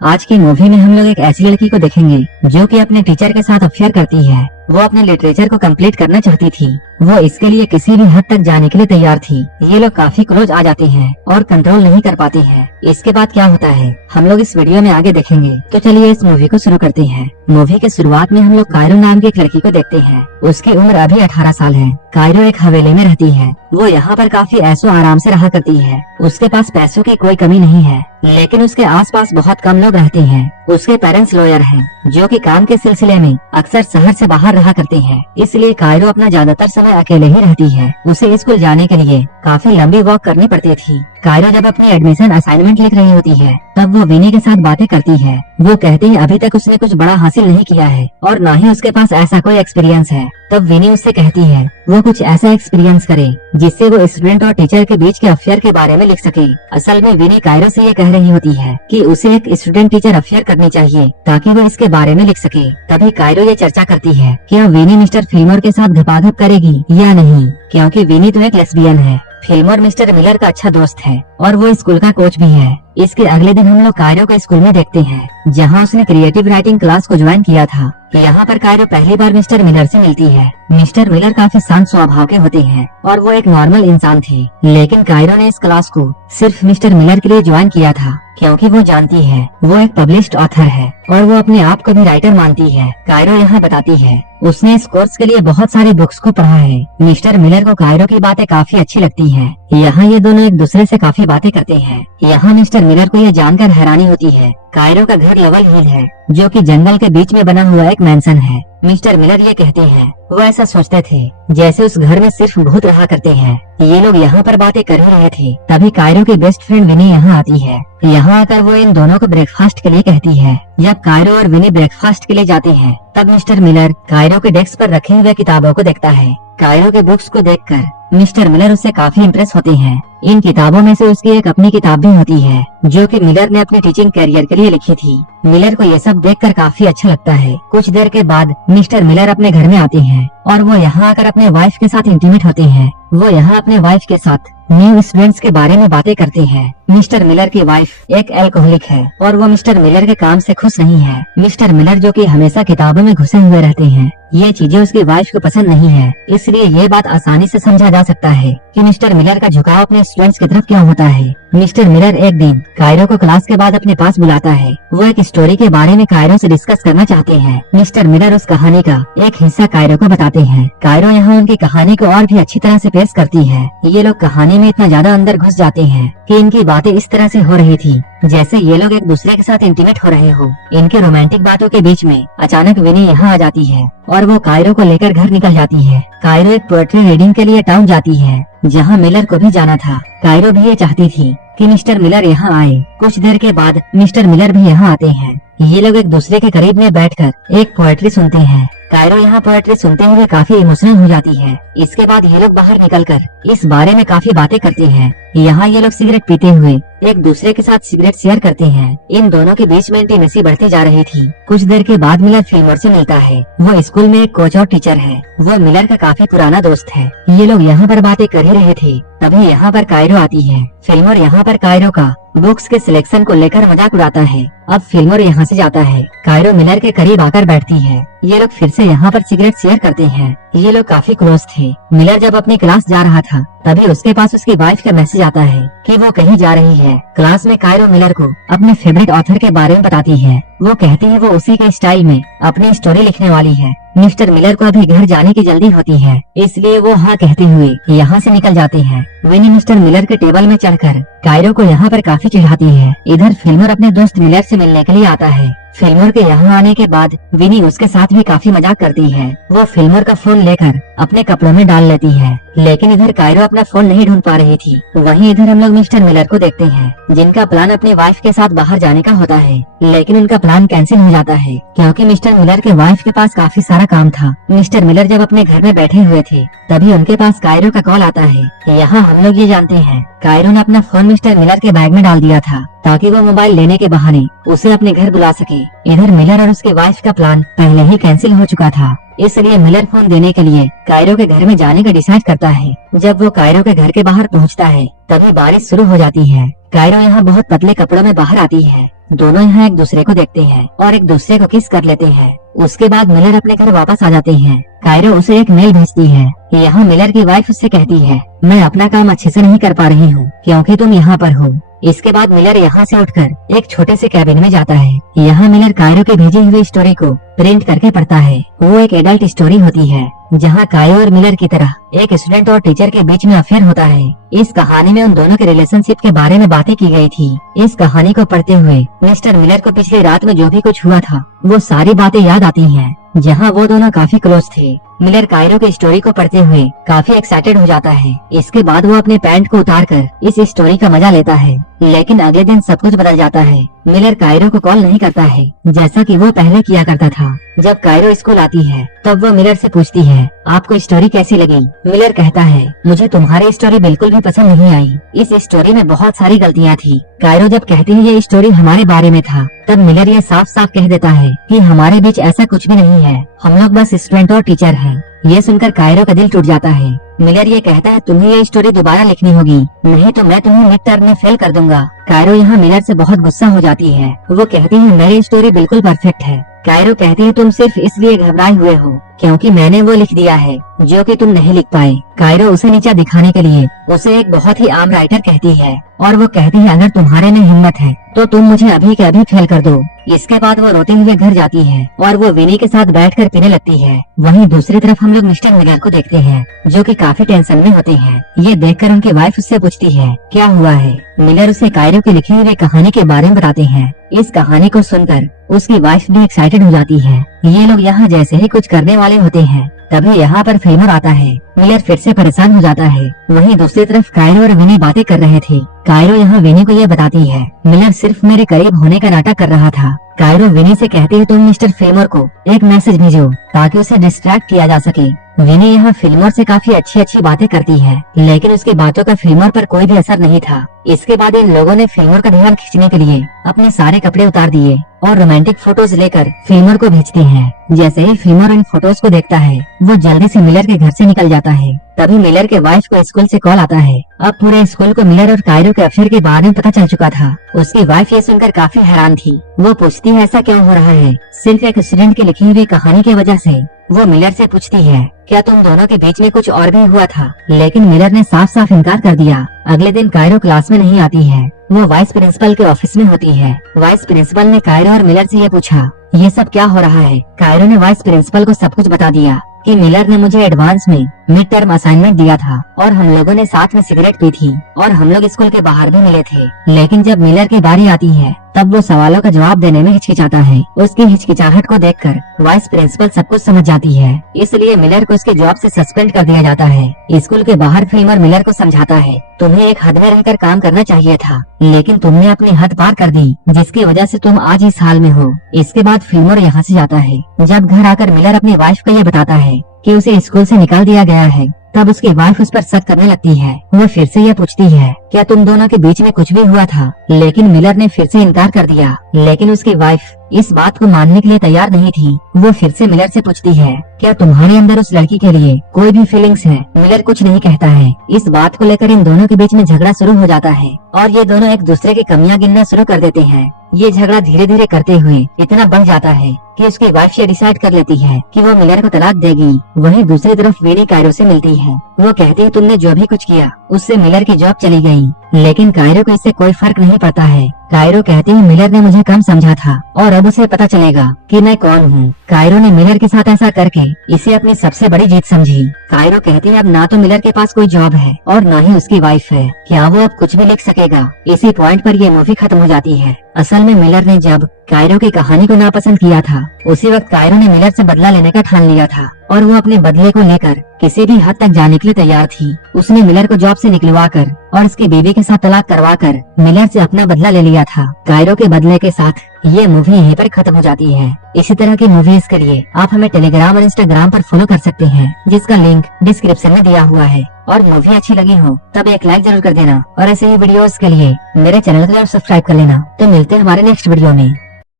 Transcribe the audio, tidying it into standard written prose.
आज की मूवी में हम लोग एक ऐसी लड़की को देखेंगे जो कि अपने टीचर के साथ अफेयर करती है। वो अपने लिटरेचर को कंप्लीट करना चाहती थी। वो इसके लिए किसी भी हद तक जाने के लिए तैयार थी। ये लोग काफी क्लोज आ जाते हैं और कंट्रोल नहीं कर पाते हैं। इसके बाद क्या होता है हम लोग इस वीडियो में आगे देखेंगे। तो चलिए इस मूवी को शुरू करते हैं। मूवी के शुरुआत में हम लोग कायरो नाम की एक लड़की को देखते हैं। उसकी उम्र अभी 18 साल है। कायरो एक हवेली में रहती है। वो यहाँ पर काफी ऐशो आराम से रहा करती है। उसके पास पैसों की कोई कमी नहीं है, लेकिन उसके आसपास बहुत कम लोग रहते हैं। उसके पेरेंट्स लॉयर हैं, जो कि काम के सिलसिले में अक्सर शहर से बाहर रहा करते हैं। इसलिए कायरो अपना ज्यादातर समय अकेले ही रहती है। उसे स्कूल जाने के लिए काफी लंबी वॉक करनी पड़ती थी। कायरो जब अपनी एडमिशन असाइनमेंट लिख रही होती है तब वो विनी के साथ बातें करती है। वो कहती है अभी तक उसने कुछ बड़ा हासिल नहीं किया है और न ही उसके पास ऐसा कोई एक्सपीरियंस है। तब विनी उससे कहती है वो कुछ ऐसा एक्सपीरियंस करे जिससे वो स्टूडेंट और टीचर के बीच के अफेयर के बारे में लिख सके। असल में विनी कायरो से ये कह रही होती है कि उसे एक स्टूडेंट टीचर अफेयर करनी चाहिए ताकि वो इसके बारे में लिख सके। तभी कायरो ये चर्चा करती है कि विनी मिस्टर फिल्मोर के साथ घपाघप करेगी या नहीं, क्योंकि विनी तो एक लेस्बियन है। फिल्मोर मिस्टर मिलर का अच्छा दोस्त है और वो स्कूल का कोच भी है। इसके अगले दिन हम लोग कायरो को स्कूल में देखते हैं, जहाँ उसने क्रिएटिव राइटिंग क्लास को ज्वाइन किया था। यहाँ पर कायरो पहली बार मिस्टर मिलर से मिलती है। मिस्टर मिलर काफी शांत स्वभाव के होते हैं और वो एक नॉर्मल इंसान थे, लेकिन कायरो ने इस क्लास को सिर्फ मिस्टर मिलर के लिए ज्वाइन किया था क्योंकि वो जानती है वो एक पब्लिश्ड ऑथर है और वो अपने आप को भी राइटर मानती है। कायरो यहाँ बताती है उसने इस कोर्स के लिए बहुत सारी बुक्स को पढ़ा है। मिस्टर मिलर को कायरो की बातें काफी अच्छी लगती हैं। यहाँ ये दोनों एक दूसरे से काफी बातें करते हैं। यहाँ मिस्टर मिलर को ये जानकर हैरानी होती है कायरो का घर लेवल हिल है, जो कि जंगल के बीच में बना हुआ एक मैंसन है। मिस्टर मिलर ये कहते हैं वो ऐसा सोचते थे जैसे उस घर में सिर्फ भूत रहा करते हैं। ये लोग यहाँ पर बातें कर ही रहे थे तभी कायरो की बेस्ट फ्रेंड विनी यहाँ आती है। यहाँ आकर वो इन दोनों को ब्रेकफास्ट के लिए कहती है। जब कायरो और विनी ब्रेकफास्ट के लिए जाते हैं तब मिस्टर मिलर कायरो के डेस्क पर रखे हुए किताबों को देखता है। कायरो के बुक्स को देखकर मिस्टर मिलर उससे काफी इम्प्रेस होते हैं। इन किताबों में से उसकी एक अपनी किताब भी होती है जो कि मिलर ने अपने टीचिंग करियर के लिए लिखी थी। मिलर को ये सब देखकर काफी अच्छा लगता है। कुछ देर के बाद मिस्टर मिलर अपने घर में आते हैं और वो यहाँ आकर अपने वाइफ के साथ इंटीमेट होते हैं। वो यहाँ अपने वाइफ के साथ न्यू स्टूडेंट्स के बारे में बातें करते हैं। मिस्टर मिलर की वाइफ एक अल्कोहलिक है और वो मिस्टर मिलर के काम से खुश नहीं है। मिस्टर मिलर जो कि हमेशा किताबों में घुसे हुए रहते हैं, ये चीजें उसकी वाइफ को पसंद नहीं है। इसलिए ये बात आसानी से समझा जा सकता है कि मिस्टर मिलर का झुकाव अपने स्टूडेंट्स की तरफ क्यों होता है। मिस्टर मिलर एक दिन कायरो को क्लास के बाद अपने पास बुलाता है। वो एक स्टोरी के बारे में कायरो से डिस्कस करना चाहते हैं। मिस्टर मिलर उस कहानी का एक हिस्सा कायरो को बताते हैं। कायरो यहाँ उनकी कहानी को और भी अच्छी तरह से पेश करती है। ये लोग कहानी में इतना ज्यादा अंदर घुस जाते हैं कि इनकी बातें इस तरह से हो रही थी जैसे ये लोग एक दूसरे के साथ इंटीमेट हो रहे हो। इनके रोमांटिक बातों के बीच में अचानक विनी यहाँ आ जाती है और वो कायरो को लेकर घर निकल जाती है। कायरो एक पोएट्री रीडिंग के लिए टाउन जाती है, जहाँ मिलर को भी जाना था। कायरो भी ये चाहती थी कि मिस्टर मिलर यहाँ आए। कुछ देर के बाद मिस्टर मिलर भी यहाँ आते हैं। ये लोग एक दूसरे के करीब में बैठकर एक पोएट्री सुनते हैं। कायरो यहाँ पोएट्री सुनते हुए काफी इमोशनल हो जाती है। इसके बाद ये लोग बाहर निकलकर इस बारे में काफी बातें करते हैं। यहाँ ये लोग सिगरेट पीते हुए एक दूसरे के साथ सिगरेट शेयर करते हैं। इन दोनों के बीच में इंटीमेसी बढ़ती जा रही थी। कुछ देर के बाद मिलर फिल्मोर से मिलता है। वो स्कूल में एक कोच और टीचर है। वो मिलर का काफी पुराना दोस्त है। ये लोग यहाँ पर बातें कर ही रहे थे तभी यहाँ पर कायरो आती है। फिल्मोर यहाँ पर कायरो का बुक्स के सिलेक्शन को लेकर मजाक उड़ाता है। अब फिल्मोर यहाँ से जाता है। कायरो मिलर के करीब आकर बैठती है। ये लोग फिर से यहाँ पर सिगरेट शेयर करते हैं। ये लोग काफी क्लोज थे। मिलर जब अपनी क्लास जा रहा था तभी उसके पास उसकी वाइफ का मैसेज आता है कि वो कहीं जा रही है। क्लास में कायरो मिलर को अपने फेवरेट ऑथर के बारे में बताती है। वो कहती है वो उसी के स्टाइल में अपनी स्टोरी लिखने वाली है। मिस्टर मिलर को अभी घर जाने की जल्दी होती है, इसलिए वो हाँ कहते हुए यहाँ से निकल जाते हैं। विनी मिस्टर मिलर के टेबल में चढ़कर कायरो को यहाँ पर काफी चिढ़ाती है। इधर फिल्मोर अपने दोस्त मिलर से मिलने के लिए आता है। फिल्मोर के यहाँ आने के बाद विनी उसके साथ भी काफी मजाक करती है। वो फिल्मोर का फोन लेकर अपने कपड़ों में डाल लेती है, लेकिन इधर कायरो अपना फोन नहीं ढूंढ पा रही थी। वहीं इधर हम लोग मिस्टर मिलर को देखते हैं, जिनका प्लान अपनी वाइफ के साथ बाहर जाने का होता है, लेकिन उनका प्लान कैंसिल हो जाता है क्योंकि मिस्टर मिलर के वाइफ के पास काफी सारा काम था। मिस्टर मिलर जब अपने घर में बैठे हुए थे तभी उनके पास कायरो का कॉल आता है। यहाँ हम लोग ये जानते हैं कायरो ने अपना फोन मिस्टर मिलर के बैग में डाल दिया था ताकि वो मोबाइल लेने के बहाने उसे अपने घर बुला सके। इधर मिलर और उसके वाइफ का प्लान पहले ही कैंसिल हो चुका था। इसलिए मिलर फोन देने के लिए कायरो के घर में जाने का डिसाइड करता है। जब वो कायरो के घर के बाहर पहुंचता है तभी बारिश शुरू हो जाती है। कायरो यहाँ बहुत पतले कपड़ों में बाहर आती है। दोनों यहाँ एक दूसरे को देखते हैं और एक दूसरे को किस कर लेते हैं। उसके बाद मिलर अपने घर वापस आ जाते हैं। कायरो उसे एक मेल भेजती है। यहाँ मिलर की वाइफ उससे कहती है, मैं अपना काम अच्छे से नहीं कर पा रही हूँ क्योंकि तुम यहाँ पर हो। इसके बाद मिलर यहाँ से उठकर एक छोटे से कैबिन में जाता है। यहाँ मिलर कायरो की भेजी हुई स्टोरी को प्रिंट करके पढ़ता है। वो एक एडल्ट स्टोरी होती है जहाँ कायरो और मिलर की तरह एक स्टूडेंट और टीचर के बीच में अफेयर होता है। इस कहानी में उन दोनों के रिलेशनशिप के बारे में बातें की गई थी। इस कहानी को पढ़ते हुए मिस्टर मिलर को पिछली रात में जो भी कुछ हुआ था वो सारी बातें याद आती हैं, जहाँ वो दोनों काफी क्लोज थे। मिलर कायरो की स्टोरी को पढ़ते हुए काफी एक्साइटेड हो जाता है। इसके बाद वो अपने पैंट को उतारकर इस स्टोरी का मजा लेता है। लेकिन अगले दिन सब कुछ बदल जाता है। मिलर कायरो को कॉल नहीं करता है जैसा कि वो पहले किया करता था। जब कायरो स्कूल आती है तब वो मिलर से पूछती है, आपको स्टोरी कैसी लगी? मिलर कहता है, मुझे तुम्हारी स्टोरी बिल्कुल भी पसंद नहीं आई। इस स्टोरी में बहुत सारी गलतियाँ थी। कायरो जब कहती है ये स्टोरी हमारे बारे में था तब मिलर ये साफ साफ कह देता है कि हमारे बीच ऐसा कुछ भी नहीं है, हम लोग बस स्टूडेंट और टीचर हैं। ये सुनकर कायरो का दिल टूट जाता है। मिलर ये कहता है, तुम्हें ये स्टोरी दोबारा लिखनी होगी, नहीं तो मैं तुम्हें मिड टर्म में फेल कर दूंगा। कायरो यहाँ मिलर से बहुत गुस्सा हो जाती है। वो कहती है, मेरी स्टोरी बिल्कुल परफेक्ट है। कायरो कहती है, तुम सिर्फ इसलिए घबराए हुए हो क्योंकि मैंने वो लिख दिया है जो कि तुम नहीं लिख पाए। कायरो उसे नीचा दिखाने के लिए उसे एक बहुत ही आम राइटर कहती है और वो कहती है, अगर तुम्हारे में हिम्मत है तो तुम मुझे अभी के अभी फेल कर दो। इसके बाद वो रोते हुए घर जाती है और वो विनी के साथ बैठकर पीने लगती है। वहीं दूसरी तरफ हम लोग मिस्टर मिलर को देखते हैं जो कि काफी टेंशन में होते हैं। ये देखकर उनकी वाइफ उससे पूछती है, क्या हुआ है? मिलर उसे कायरो की लिखी हुई कहानी के बारे में बताते हैं। इस कहानी को सुनकर उसकी वाइफ भी एक्साइटेड हो जाती है। ये लोग यहाँ जैसे ही कुछ करने वाले होते हैं तभी यहाँ पर फिल्मर आता है। मिलर फिर से परेशान हो जाता है। वहीं दूसरी तरफ कायरो और विनी बातें कर रहे थे। कायरो यहाँ विनी को ये बताती है, मिलर सिर्फ मेरे करीब होने का नाटक कर रहा था। कायरो विनी से कहती है, तुम मिस्टर फिल्मर को एक मैसेज भेजो ताकि उसे डिस्ट्रैक्ट किया जा सके। विनी यहाँ फिल्मर से काफी अच्छी अच्छी बातें करती है लेकिन उसकी बातों का फिल्मर पर कोई भी असर नहीं था। इसके बाद इन लोगों ने फिल्मर का ध्यान खींचने के लिए अपने सारे कपड़े उतार दिए और रोमांटिक फोटोज लेकर फिल्मर को भेजते हैं। जैसे ही फिल्मर इन फोटोज को देखता है वो जल्दी से मिलर के घर से निकल जाता है। तभी मिलर के वाइफ को स्कूल से कॉल आता है। अब पूरे स्कूल को मिलर और कायरो के अफेयर के बारे में पता चल चुका था। उसकी वाइफ ये सुनकर काफी हैरान थी। वो पूछती है, ऐसा क्यों हो रहा है? सिर्फ एक स्टूडेंट की लिखी हुई कहानी की वजह से। वो मिलर से पूछती है, क्या तुम दोनों के बीच में कुछ और भी हुआ था? लेकिन मिलर ने साफ साफ इनकार कर दिया। अगले दिन कायरो क्लास में नहीं आती है। वो वाइस प्रिंसिपल के ऑफिस में होती है। वाइस प्रिंसिपल ने कायरो और मिलर से ये पूछा, ये सब क्या हो रहा है? कायरो ने वाइस प्रिंसिपल को सब कुछ बता दिया कि मिलर ने मुझे एडवांस में मिड टर्म असाइनमेंट दिया था और हम लोगों ने साथ में सिगरेट पी थी और हम लोग स्कूल के बाहर भी मिले थे। लेकिन जब मिलर की बारी आती है तब वो सवालों का जवाब देने में हिचकिचाता है। उसकी हिचकिचाहट को देखकर वाइस प्रिंसिपल सब कुछ समझ जाती है। इसलिए मिलर को उसके जॉब से सस्पेंड कर दिया जाता है। स्कूल के बाहर फिल्मर मिलर को समझाता है, तुम्हें एक हद में रहकर काम करना चाहिए था लेकिन तुमने अपनी हद पार कर दी जिसकी वजह से तुम आज इस हाल में हो। इसके बाद फिल्मर यहाँ से जाता है। जब घर आकर मिलर अपनी वाइफ को यह बताता है कि उसे स्कूल से निकाल दिया गया है तब उसकी वाइफ उस पर शक करने लगती है। वो फिर से यह पूछती है, क्या तुम दोनों के बीच में कुछ भी हुआ था? लेकिन मिलर ने फिर से इनकार कर दिया। लेकिन उसकी वाइफ इस बात को मानने के लिए तैयार नहीं थी। वो फिर से मिलर से पूछती है, क्या तुम्हारे अंदर उस लड़की के लिए कोई भी फीलिंग्स है? मिलर कुछ नहीं कहता है। इस बात को लेकर इन दोनों के बीच में झगड़ा शुरू हो जाता है और ये दोनों एक दूसरे की कमियां गिनना शुरू कर देते हैं। ये झगड़ा धीरे धीरे करते हुए इतना बढ़ जाता है कि उसकी वाइफ ये डिसाइड कर लेती है कि वो मिलर को तलाक देगी। वहीं दूसरी तरफ विनी कायरो से मिलती है। वो कहती है, तुमने जो भी कुछ किया उससे मिलर की जॉब चली गई। लेकिन कायरो को इससे कोई फर्क नहीं पड़ता है। कायरो कहती है, मिलर ने मुझे कम समझा था और अब उसे पता चलेगा कि मैं कौन हूँ। कायरो ने मिलर के साथ ऐसा करके इसे अपनी सबसे बड़ी जीत समझी। कायरो कहती है, अब ना तो मिलर के पास कोई जॉब है और ना ही उसकी वाइफ है। क्या वो अब कुछ भी लिख सकेगा? इसी पॉइंट पर ये मूवी खत्म हो जाती है। असल में मिलर ने जब कायरो की कहानी को नापसंद किया था उसी वक्त कायरो ने मिलर से बदला लेने का ठान लिया था और वो अपने बदले को लेकर किसी भी हद तक जाने के लिए तैयार थी। उसने मिलर को जॉब से निकलवाकर और उसकी बीवी के साथ तलाक करवाकर मिलर से अपना बदला ले लिया था। कायरो के बदले के साथ ये मूवी यहीं पर खत्म हो जाती है। इसी तरह की मूवीज के लिए आप हमें टेलीग्राम और इंस्टाग्राम पर फॉलो कर सकते हैं जिसका लिंक डिस्क्रिप्शन में दिया हुआ है। और मूवी अच्छी लगी हो तब एक लाइक जरूर कर देना और ऐसे ही वीडियोस के लिए मेरे चैनल को सब्सक्राइब कर लेना। तो मिलते हैं हमारे नेक्स्ट वीडियो में।